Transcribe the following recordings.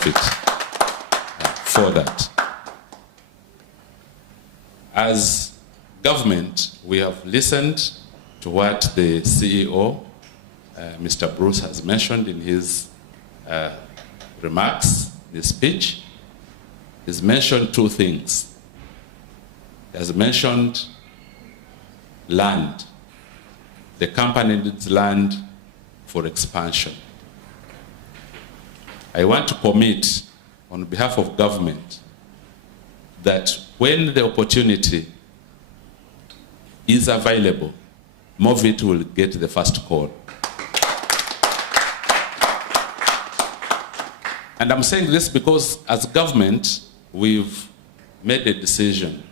Movit for that. As government, we have listened to what the CEO, Mr. Bruce, has mentioned in his remarks, his speech. He's mentioned two things. He has mentioned land. The company needs land for expansion. I want to commit on behalf of government that when the opportunity is available, Movit will get the first call. And I'm saying this because as government, we've made a decision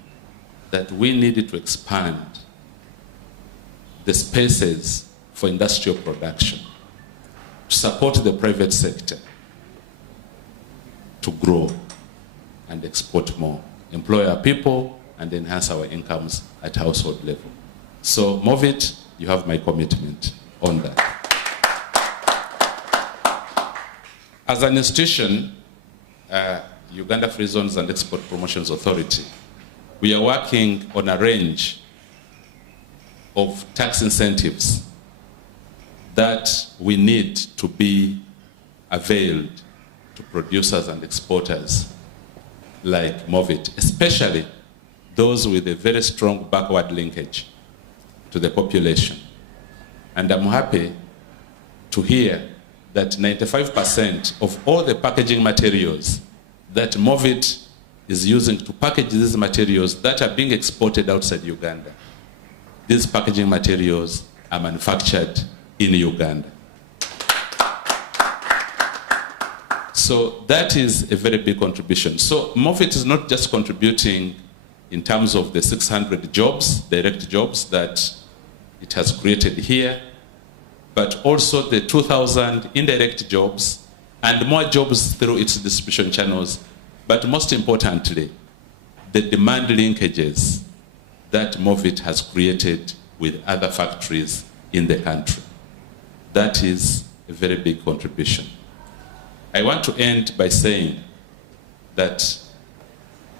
that we needed to expand the spaces for industrial production to support the private sector to grow and export more, employ our people, and enhance our incomes at household level. So, Movit, you have my commitment on that. As an institution, Uganda Free Zones and Export Promotions Authority, we are working on a range of tax incentives that we need to be availed to producers and exporters like Movit, especially those with a very strong backward linkage to the population. And I'm happy to hear that 95% of all the packaging materials that Movit is using to package these materials that are being exported outside Uganda, these packaging materials are manufactured in Uganda. So that is a very big contribution. So Movit is not just contributing in terms of the 600 jobs, direct jobs that it has created here, but also the 2,000 indirect jobs and more jobs through its distribution channels. But most importantly, the demand linkages that Movit has created with other factories in the country. That is a very big contribution. I want to end by saying that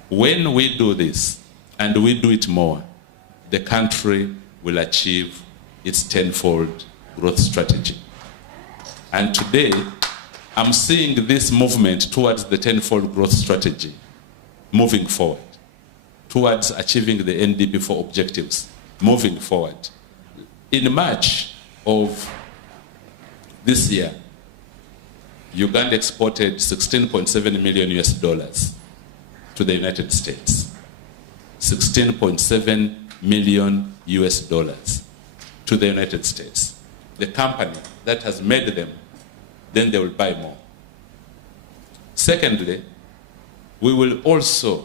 when we do this, and we do it more, the country will achieve its tenfold growth strategy. And today, I'm seeing this movement towards the tenfold growth strategy moving forward, towards achieving the NDP4 objectives, moving forward. In March of this year, Uganda exported $16.7 million to the United States. $16.7 million to the United States. The company that has made them, then they will buy more. Secondly, we will also,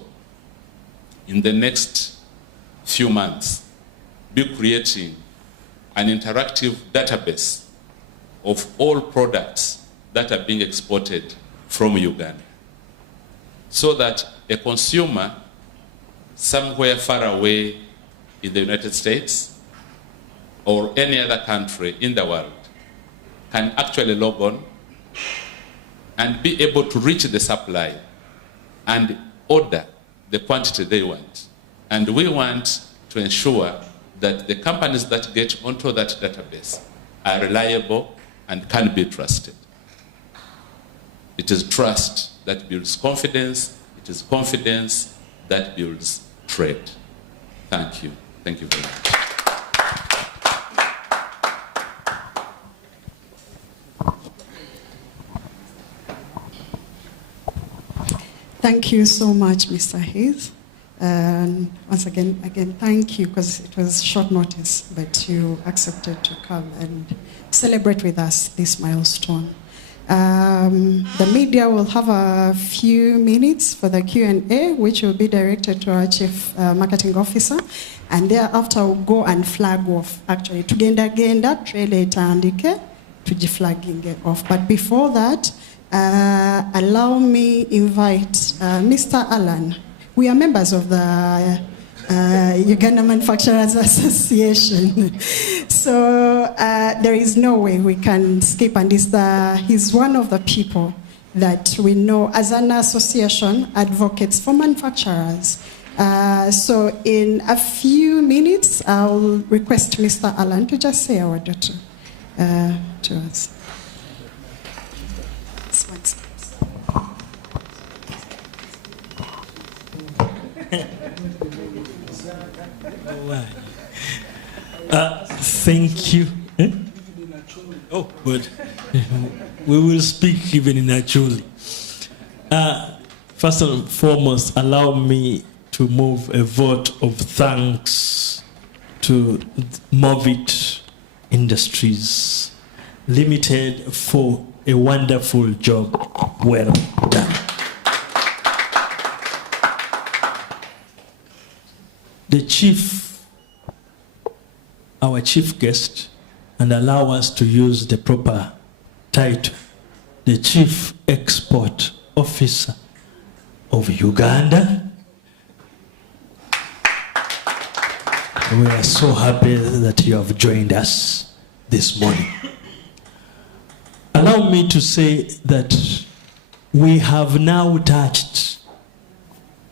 in the next few months, be creating an interactive database of all products that are being exported from Uganda, so that a consumer somewhere far away in the United States or any other country in the world can actually log on and be able to reach the supply and order the quantity they want. And we want to ensure that the companies that get onto that database are reliable and can be trusted. It is trust that builds confidence. It is confidence that builds trade. Thank you. Thank you very much. Thank you so much, Mr. Hayes. Once again, thank you, because it was short notice, but you accepted to come and celebrate with us this milestone. The media will have a few minutes for the Q&A, which will be directed to our Chief Marketing Officer, and thereafter we'll go and flag off. Actually, tugenda trailer etandike tujiflagging off. But before that, allow me invite Mr. Alan. We are members of the Uganda Manufacturers Association. So there is no way we can skip, and he's one of the people that we know as an association advocates for manufacturers. So in a few minutes, I'll request Mr. Alan to just say a word or two to us. Thank you. Oh, good. We will speak even in Acholi. First and foremost, allow me to move a vote of thanks to Movit Industries Limited for a wonderful job. Well done. Our chief guest, and allow us to use the proper title, the Chief Export Officer of Uganda. We are so happy that you have joined us this morning. Allow me to say that we have now touched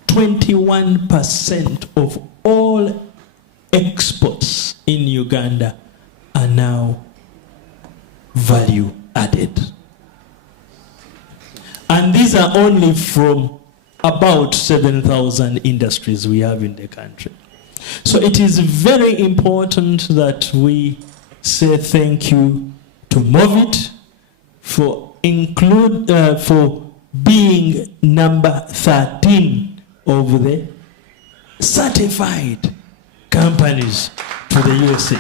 21% of all exports in Uganda are now value added. And these are only from about 7,000 industries we have in the country. So it is very important that we say thank you to Movit for being number 13 of the certified companies to the USA.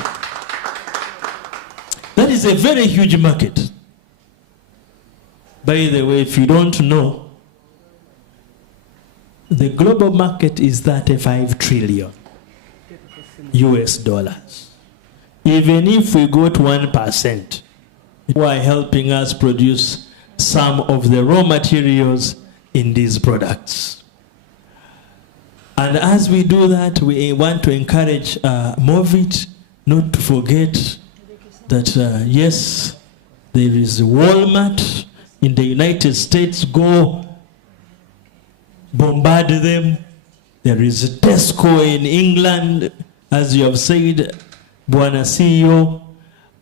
That is a very huge market. By the way, if you don't know, the global market is 35 trillion US dollars. Even if we got 1%, who are helping us produce some of the raw materials in these products. And as we do that, we want to encourage Movit not to forget that, yes, there is Walmart in the United States. Go bombard them. There is Tesco in England, as you have said, Buona CEO.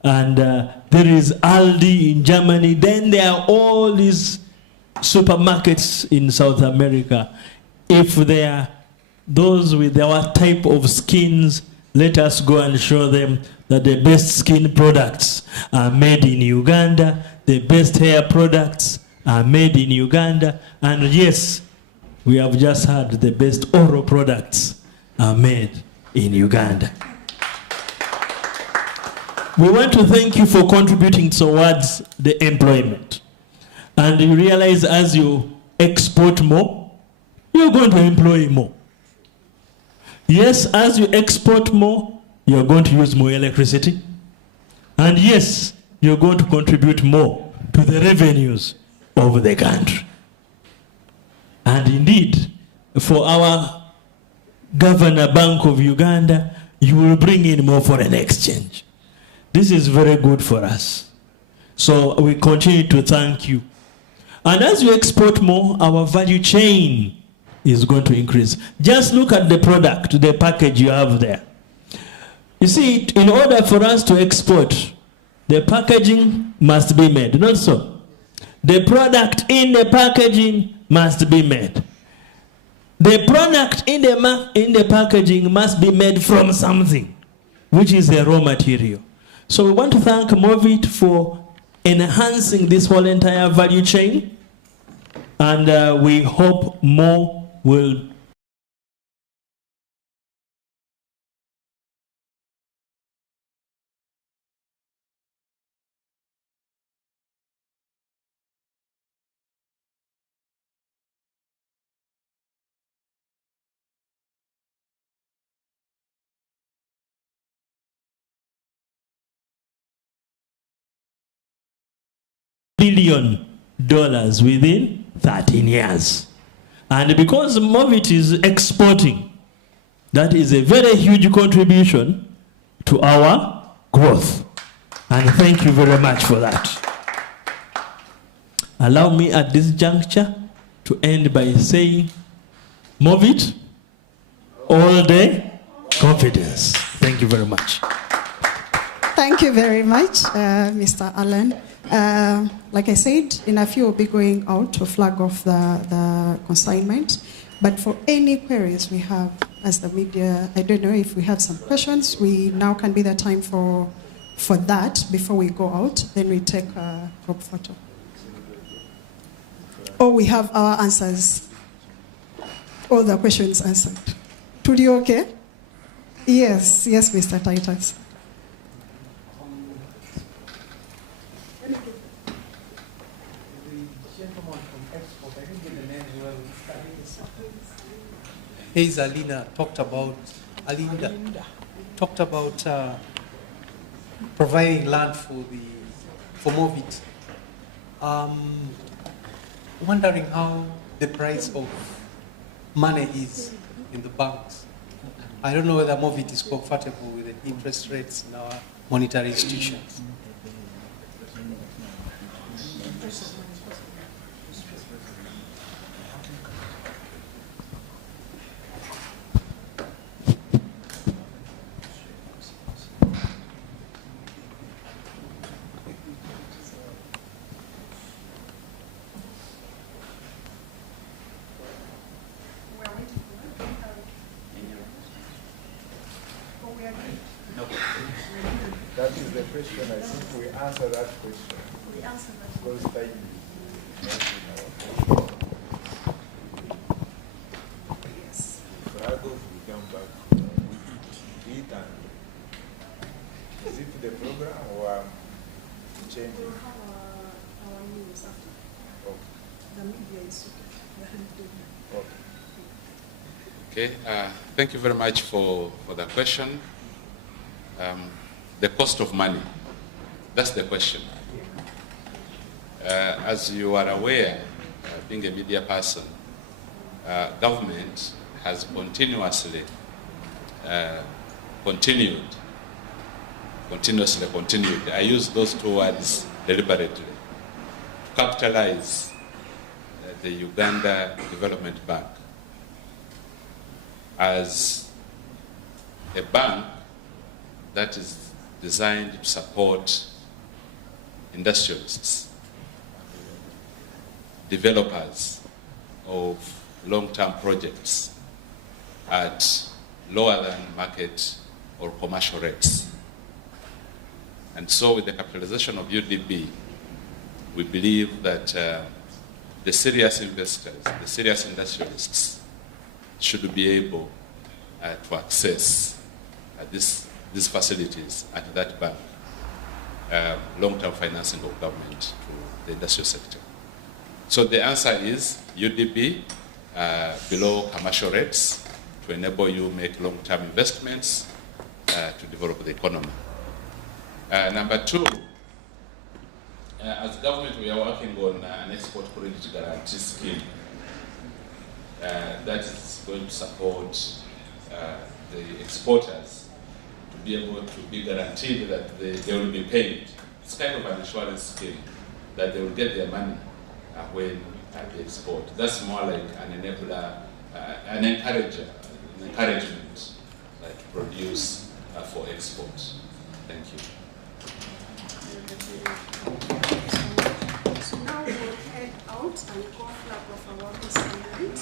And there is Aldi in Germany. Then there are all these supermarkets in South America. If they are those with our type of skins, let us go and show them that the best skin products are made in Uganda, the best hair products are made in Uganda, and yes, we have just heard the best oral products are made in Uganda. We want to thank you for contributing towards the employment. And you realize as you export more, you're going to employ more. Yes, as you export more, you're going to use more electricity. And yes, you're going to contribute more to the revenues of the country. And indeed, for our Governor Bank of Uganda, you will bring in more foreign exchange. This is very good for us. So we continue to thank you. And as you export more, our value chain is going to increase. Just look at the product, the package you have there. You see, in order for us to export, the packaging must be made, not so. The product in the packaging must be made. The product in the packaging must be made from something, which is the raw material. So we want to thank Movit for enhancing this whole entire value chain, and we hope more will $1 billion within 13 years. And because Movit is exporting, that is a very huge contribution to our growth. And thank you very much for that. Allow me at this juncture to end by saying, Movit, all day confidence. Thank you very much. Thank you very much, Mr. Allen. Like I said, in a few we'll be going out to flag off the consignment. But for any queries we have as the media, I don't know if we have some questions. We now can be the time for that before we go out. Then we take a group photo. Or we have our answers. All the questions answered. Trudy, okay? Yes, Mr. Titus. Alinda talked about providing land for Movit. Wondering how the price of money is in the banks. I don't know whether Movit is comfortable with the interest rates in our monetary institutions. That is the question. I think we answer that question. We answer that. Because time is not in our Yes. So how do we come back? We eat and is it the program or changing? We'll have our news after. Okay. The media is Okay, thank you very much for the question. The cost of money, that's the question. As you are aware, being a media person, government has continuously continued. I use those two words deliberately. Capitalize the Uganda Development Bank as a bank that is designed to support industrialists, developers of long-term projects at lower than market or commercial rates. And so with the capitalization of UDB, we believe that the serious investors, the serious industrialists should be able to access these facilities at that bank, long-term financing of government to the industrial sector. So the answer is UDB below commercial rates to enable you make long-term investments to develop the economy. Number two, as government we are working on an export credit guarantee scheme that is going to support the exporters to be able to be guaranteed that they will be paid. It's kind of an insurance scheme that they will get their money when they export. That's more like an enabler, an encouragement to produce for export. Thank you. So now we'll head out and go flag off our consignment.